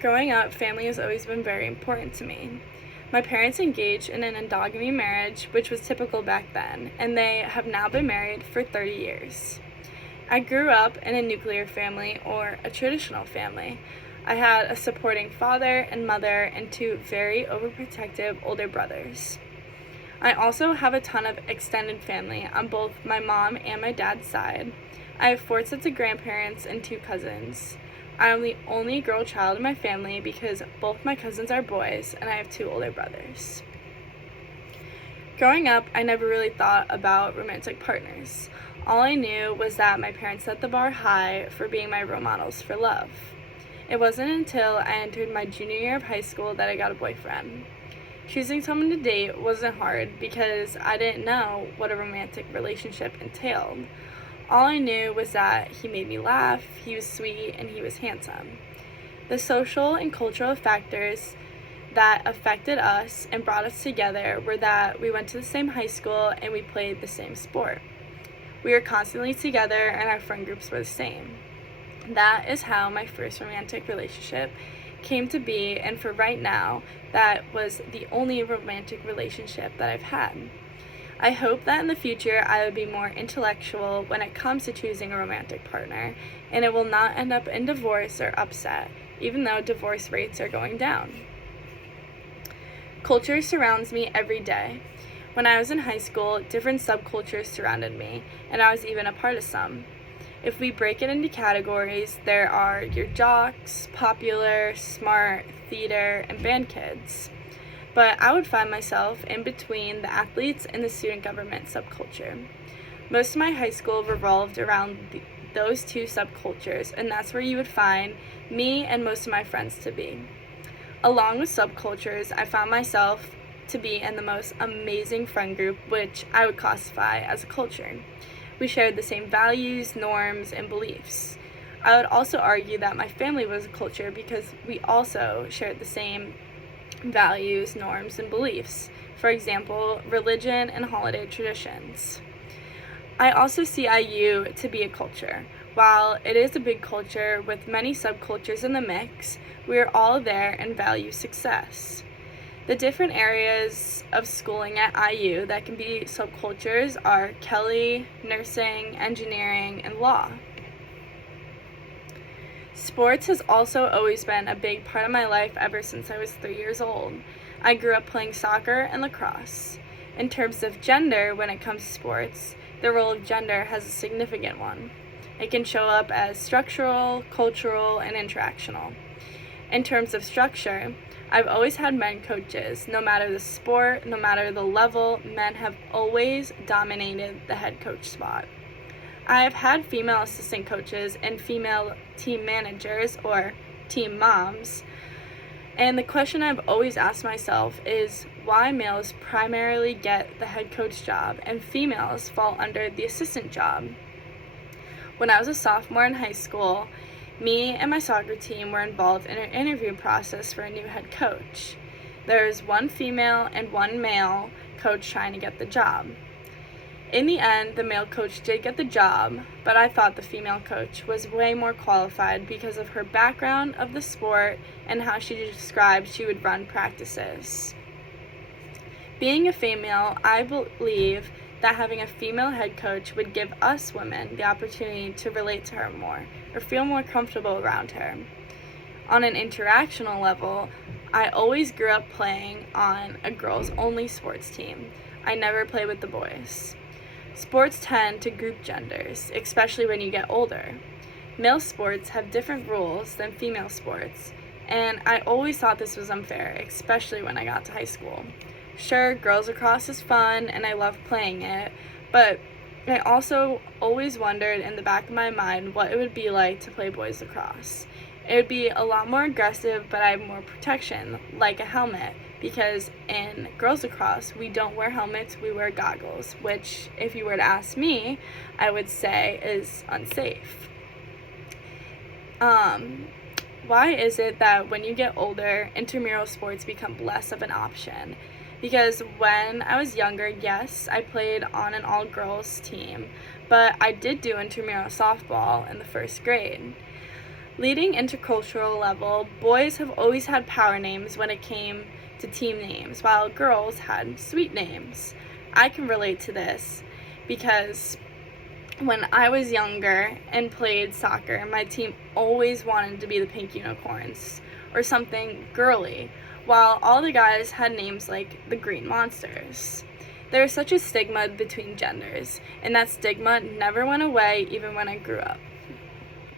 Growing up, family has always been very important to me. My parents engaged in an endogamy marriage, which was typical back then, and they have now been married for 30 years. I grew up in a nuclear family, or a traditional family. I had a supporting father and mother and two very overprotective older brothers. I also have a ton of extended family on both my mom and my dad's side. I have 4 sets of grandparents and 2 cousins. I am the only girl child in my family because both my cousins are boys and I have 2 older brothers. Growing up, I never really thought about romantic partners. All I knew was that my parents set the bar high for being my role models for love. It wasn't until I entered my junior year of high school that I got a boyfriend. Choosing someone to date wasn't hard because I didn't know what a romantic relationship entailed. All I knew was that he made me laugh, he was sweet, and he was handsome. The social and cultural factors that affected us and brought us together were that we went to the same high school and we played the same sport. We were constantly together and our friend groups were the same. That is how my first romantic relationship came to be, and for right now, that was the only romantic relationship that I've had. I hope that in the future I will be more intellectual when it comes to choosing a romantic partner, and it will not end up in divorce or upset, even though divorce rates are going down. Culture surrounds me every day. When I was in high school, different subcultures surrounded me, and I was even a part of some. If we break it into categories, there are your jocks, popular, smart, theater, and band kids. But I would find myself in between the athletes and the student government subculture. Most of my high school revolved around those 2 subcultures, and that's where you would find me and most of my friends to be. Along with subcultures, I found myself to be in the most amazing friend group, which I would classify as a culture. We shared the same values, norms, and beliefs. I would also argue that my family was a culture because we also shared the same values, norms, and beliefs. For example, religion and holiday traditions. I also see IU to be a culture. While it is a big culture with many subcultures in the mix, we are all there and value success. The different areas of schooling at IU that can be subcultures are Kelly, nursing, engineering, and law. Sports has also always been a big part of my life ever since I was 3 years old. I grew up playing soccer and lacrosse. In terms of gender, when it comes to sports, the role of gender has a significant one. It can show up as structural, cultural, and interactional. In terms of structure, I've always had men coaches. No matter the sport, no matter the level, men have always dominated the head coach spot. I have had female assistant coaches and female team managers, or team moms, and the question I've always asked myself is why males primarily get the head coach job and females fall under the assistant job. When I was a sophomore in high school, me and my soccer team were involved in an interview process for a new head coach. There was 1 female and 1 male coach trying to get the job. In the end, the male coach did get the job, but I thought the female coach was way more qualified because of her background of the sport and how she described she would run practices. Being a female, I believe that having a female head coach would give us women the opportunity to relate to her more or feel more comfortable around her. On an interactional level, I always grew up playing on a girls-only sports team. I never played with the boys. Sports tend to group genders, especially when you get older. Male sports have different rules than female sports, and I always thought this was unfair, especially when I got to high school. Sure, girls lacrosse is fun, and I love playing it, but I also always wondered in the back of my mind what it would be like to play boys lacrosse. It would be a lot more aggressive, but I have more protection, like a helmet, because in girls lacrosse, we don't wear helmets, we wear goggles, which, if you were to ask me, I would say is unsafe. Why is it that when you get older, intramural sports become less of an option? Because when I was younger, yes, I played on an all-girls team, but I did do intramural softball in the 1st grade. Leading intercultural level, boys have always had power names when it came to team names, while girls had sweet names. I can relate to this because when I was younger and played soccer, my team always wanted to be the Pink Unicorns or something girly, while all the guys had names like the Green Monsters. There is such a stigma between genders, and that stigma never went away even when I grew up.